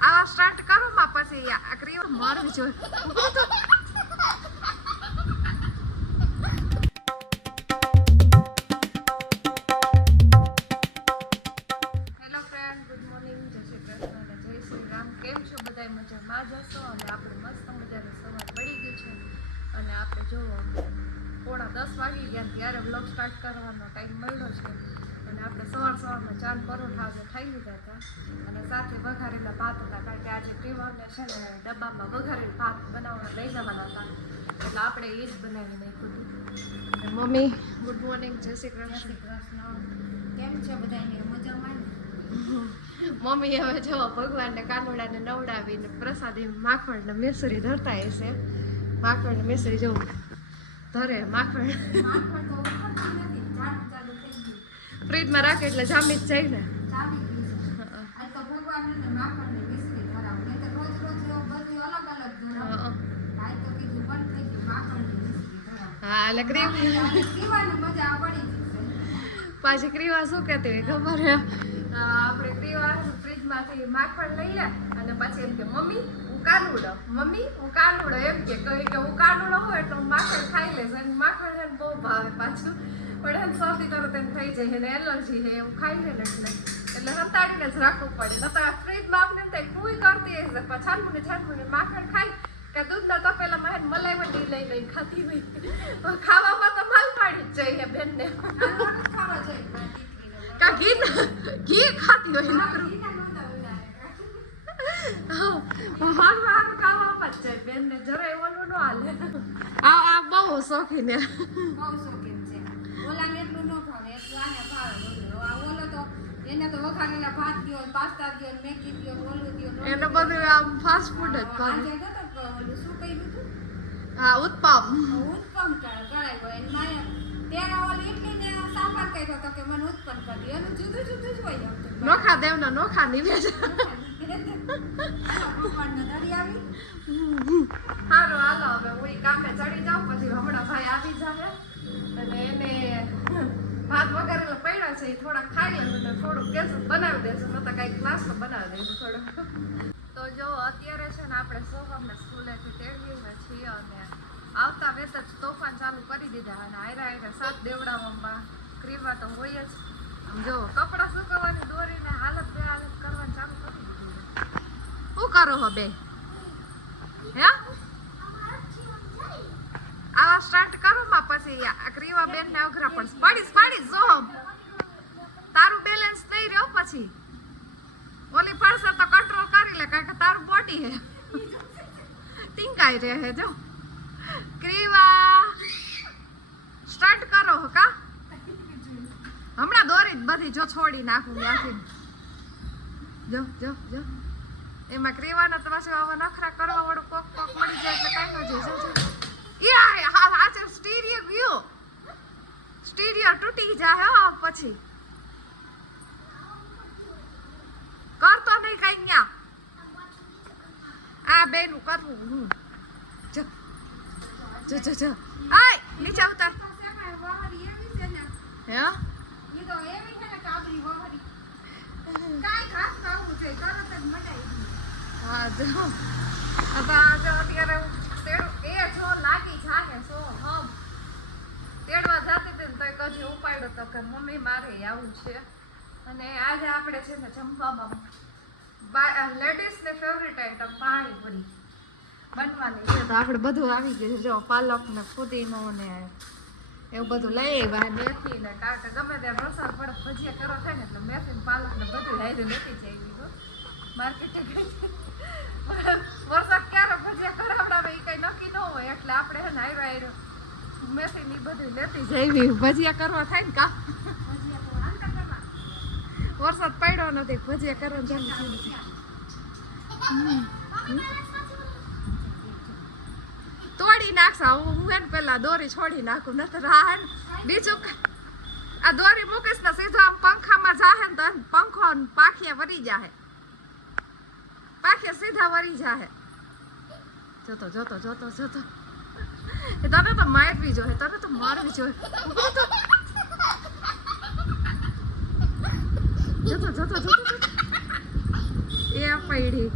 આવા સ્ટાર્ટ કરો માં પછી આકરી મારવી જોઈએ. હેલો ફ્રેન્ડ, ગુડ મોર્નિંગ, જય શ્રી કૃષ્ણ અને જય શ્રી રામ. કેમ છો બધા? મજામાં જશો. અને આપણે મસ્ત મજાની સવાર પડી ગઈ છે અને આપણે જો 9:30 વાગી ગયા ત્યારે વ્લોગ સ્ટાર્ટ કરવાનો ટાઈમ મળ્યો છે. અને આપણે સવારમાં ચાર પરોઠા આજે ખાઈ લીધા હતા અને સાથે વઘારેલા ભાત હતા, કારણ કે આજે પ્રિવાને છે ને ડબ્બામાં વઘારેલા ભાત બનાવવા લઈ જવાના હતા, એટલે આપણે એ જ બનાવી નાખ્યું હતું. મમ્મી ગુડ મોર્નિંગ, જય શ્રી કૃષ્ણ. કેમ છે બધાને? મજામાં? મમ્મી હવે જો ભગવાનને કાનુડાને નવડાવીને પ્રસાદી માખણ ને મેસરી ધરતા હશે. માખણ ને મેસરી જવું ધરે માખણ ફ્રીજમાં રાખે એટલે જામી જ જાય ને. હા એટલે ક્રીમ પાછી ક્રીવા શું કહેતી હોય ખબર હે? આપણે ક્રીવા ફ્રીજમાંથી માખણ લઈ લે અને પછી એમ કે મમ્મી હું કાનુડો, મમ્મી હું કાનુડો, એમ કે કહી કે હું કાનુડો હોય એટલે હું માખણ ખાઈ લઈશ. અને માખણ છે ને બહુ ભાવે પાછું, પણ એને શરદી તરત એમ થઈ જાય, એને એલર્જી છે, એવું ખાઈ લે ને એટલે સંતાડીને જ રાખવું પડે. નતા ફ્રીજમાં આપણે એમ થાય કોઈ કરતી હશે પણ છાનમુને માખણ ખાઈ કે દૂધના તપેલામાં એને મલાઈ વટી લઈ લઈને ખાતી હોય. ખાવામાં તો માલ પાડી જ જાય બેનને. કા ઘી ખાતી હોય નકરું ખાવામાં જ જાય બેનને, જરાય ઓલું ન હાલે. આ બહુ શોખીન છે. ઓલાને એટલું ન ભાવે એટલું આને ભાવે. ઓલો તો એને તો વઘારેલા ભાત દ્યો, પાસ્તા દ્યો, મેગી દ્યો, ઓલું દ્યો, એને બધું આમ ફાસ્ટ ફૂડ જ ભાવે. ઓલું શું કહ્યું હતું? હા, ઉત્પમ કરાવ્યો એને મારે ત્યાં ઓલી ઇડલીને સાંભાર કર્યો તો કે મને ઉત્પન્ન કરી દે. એનું જુદું જુદું જ હોય. નોખા દેવના નોખા નિવેદ. ભગવાનને ધરી આવી. સારું હાલો હવે હું કામે ચડી જાઉં, પછી હમણાં ભાઈ આવી જાય અને એને ભાત વઘારેલા પડ્યા છે એ થોડા ખાઈ લે અને થોડુંક કેસું બનાવી દેશું, નતા કંઈક નાસ્તો બનાવી દઈશું થોડો. તો જો અત્યારે છે ને આપણે સોહમને સ્કૂલેથી તેડીએ છીએ અને આવતા વેત જ તોફાન ચાલુ કરી દીધા અને આયરા સાત દેવડાવવામાં ક્રીવા તો હોય જ. આમ જો કપડાં સુકવવાની દોરીને હાલત બે હાલત કરવાનું ચાલુ કરી દીધું. શું કરો હો બે? હે આવા સ્ટાર્ટ કરો માં પછી આ ક્રીવા બેન ને અઘરા પડશે. પાડીશ જો તારું બેલેન્સ નહીં રહ્યો પછી ઓલી પડશે તો કંટ્રોલ કરી લે, કારણ કે તારું બોડી હે ટીંકાઈ રહે. જો ક્રીવા સ્ટાર્ટ કરો હો કા? હમણાં દોરી બધી જો છોડી નાખું ત્યાંથી. જો જો જો એમાં ક્રીવાના તો પાછું આવા નખરા કરવા વાળું કોક મળી જાય એટલે કઈ ન જાય. આ છે સ્ટીરિયો ગયો, સ્ટીરિયો તૂટી જાય હો પછી. કરતો નહીં કઈ ન્યા આ બેનું કરવું. જો જો જો જો આય નીચે ઉતર. હે ઈ તો એવી છે ને કાબરી વહરી કાઈ ખાસ ન આવું છે તરત જ મટાઈ. હા જો અત્યારે એ જો લાગી જાય સો હમ તેડવા જતી હતી ને તો કજી ઉપાડ્યો તો કે મમ્મી મારે આવું છે. અને આજે આપણે છે ને જમવામાં લેડીઝને ફેવરેટ આઈટમ પાણીપુરી બનવાની છે. તો આપણે બધું આવી ગયું છે. જો પાલક ને ફુદીનો ને એવું બધું લઈ આવ્યા, મેથી ને કાંટા ગમે ત્યાં વરસાદ પડે ભજીયા કરો થાય ને એટલે મેથી ને પાલક ને બધું લાવી લેતી જાય માર્કેટે ગઈ. વરસાદ ક્યારે ભજીયા કરાવડાવે એ કઈ નક્કી ન હોય એટલે આપણે હે ને આવ્યા મેથી ની બધું લેતી જઈ ભજીયા કરવા થાય ને કા. વરસાદ પડ્યો નથી, ભજીયા કરવાનું ચાલુ છે. તોડી નાખશા હું એને પેલા દોરી છોડી નાખું, નતર આ બીજું આ દોરી મૂકીશ ને સીધો આમ પંખામાં જાહે ને તો પંખો પાખિયા વરી જાહે, પાખિયા સીધા વરી જાહે. જોતો જોતો જોતો જોતો તને તો મારવી જોઈએ, તને તો મારવી જોઈએ. એ પડી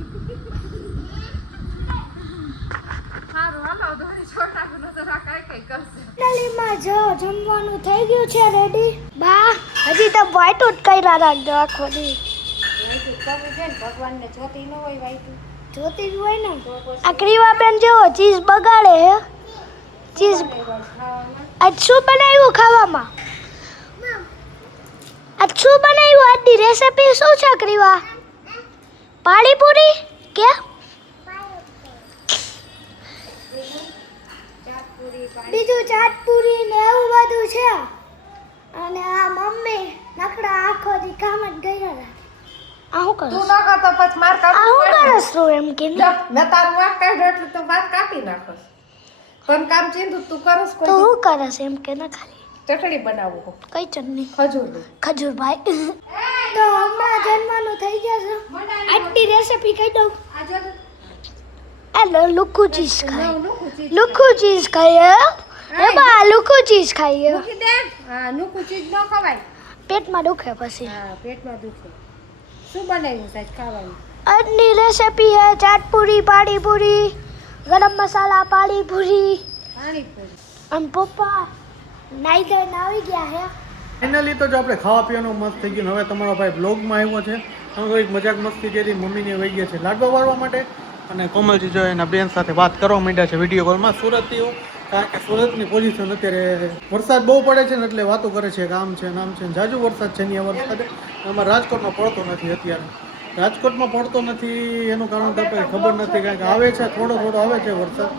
સારું હાલો ધોરી છોટાનું નજર આ કઈ કરશે નલીમાં જો જમવાનું થઈ ગયું છે રેડી બા હજી તો વાઈટું જ કર્યા રાખજો આખો દી ભગવાનને જોતી ન હોય વાઈતું જોતી જ હોય ને આ ક્રીવાબેન જેવો ચીઝ બગાડે હે ચીઝ આજ શું બનાવ્યું ખાવામાં આજ શું બનાવ્યું આજની રેસીપી શું છે ક્રીવા પાણીપુરી કે બીજું ચાટપુરી ને એવું બધું છે અને આ મમ્મી નકડા આખો દી કામ જ ગયા રાખે આ હું કરું તું ન કરતો પછી માર આ હું કાપી કરસ તું એમ કે મેં તારું વાત કાઢ્યો એટલે તો વાત કાપી નાખસ પણ કામ ચીંધું તું કરસ તો કોઈ હું કરસ એમ કે ના ખાલી ચટણી બનાવું કઈ ચટણી ખજૂરની ખજૂરભાઈ તો હમણાં જમવાનું થઈ ગયા છે આજની રેસીપી કહી દઉં આ લુકુ ચીઝ ખાય લુકુ ચીઝ ખાઈએ એ બા લુકુ ચીઝ ખાઈએ મૂકી દે હા નુકુ ચીજ ન ખવાય પેટમાં દુખે પછી હા પેટમાં દુખે શું બનાવ્યું સાહેબ ખાવાનું આજની રેસીપી હે ચાટપુરી પાણીપુરી ગરમ મસાલા પાણીપુરી પાણીપુરી અને પપ્પા નાઈ ધોઈને આવી ગયા હે ફાઇનલી તો જો આપણે ખાવા પીવાનું મસ્ત થઈ ગયું. હવે તમારો ભાઈ બ્લોગમાં આવ્યો છે. અમે કંઈક મજાક મસ્તી કરી મમ્મીને વહી ગયા છે લાડવા વાળવા માટે અને કોમલજી જો એના બેન સાથે વાત કરવા માંડ્યા છે વિડીયો કોલમાં સુરતથી હું કારણ કે સુરતની પોઝિશન અત્યારે વરસાદ બહુ પડે છે ને એટલે વાતો કરે છે કે આમ છે નામ છે જાજુ વરસાદ છે ને વરસાદ અમારા રાજકોટમાં પડતો નથી અત્યારે રાજકોટમાં પડતો નથી એનું કારણ તો આપણે ખબર નથી કારણ કે આવે છે થોડો થોડો આવે છે વરસાદ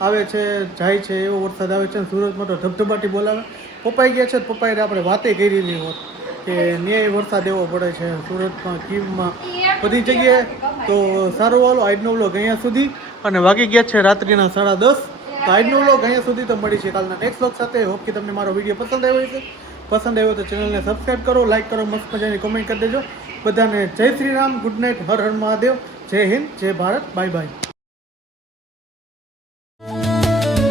આવે છે જાય છે એવો વરસાદ આવે છે સુરતમાં તો ધબધબાટી બોલાવે પપ્પાઈ ગયા છે પપ્પાએ આપણે વાતે કરી નહીં હોત કે ન્યાય વરસાદ એવો પડે છે સુરતમાં કીમમાં બધી જગ્યાએ તો સારું વાલો આજનો વ્લોગ અહીંયા સુધી અને વાગી ગયા છે રાત્રિના 10:30 તો આજનો વ્લોગ અહીંયા સુધી તો મળી છે કાલના નેક્સ્ટ વ્લોગ સાથે હોપ કે તમને મારો વિડીયો પસંદ આવ્યો હશે પસંદ આવ્યો તો ચેનલને સબસ્ક્રાઈબ કરો લાઈક કરો મસ્ત મજાની કોમેન્ટ કરી દેજો બધાને જય શ્રી રામ ગુડ નાઇટ હર હર મહાદેવ જય હિન્દ જય ભારત બાય બાય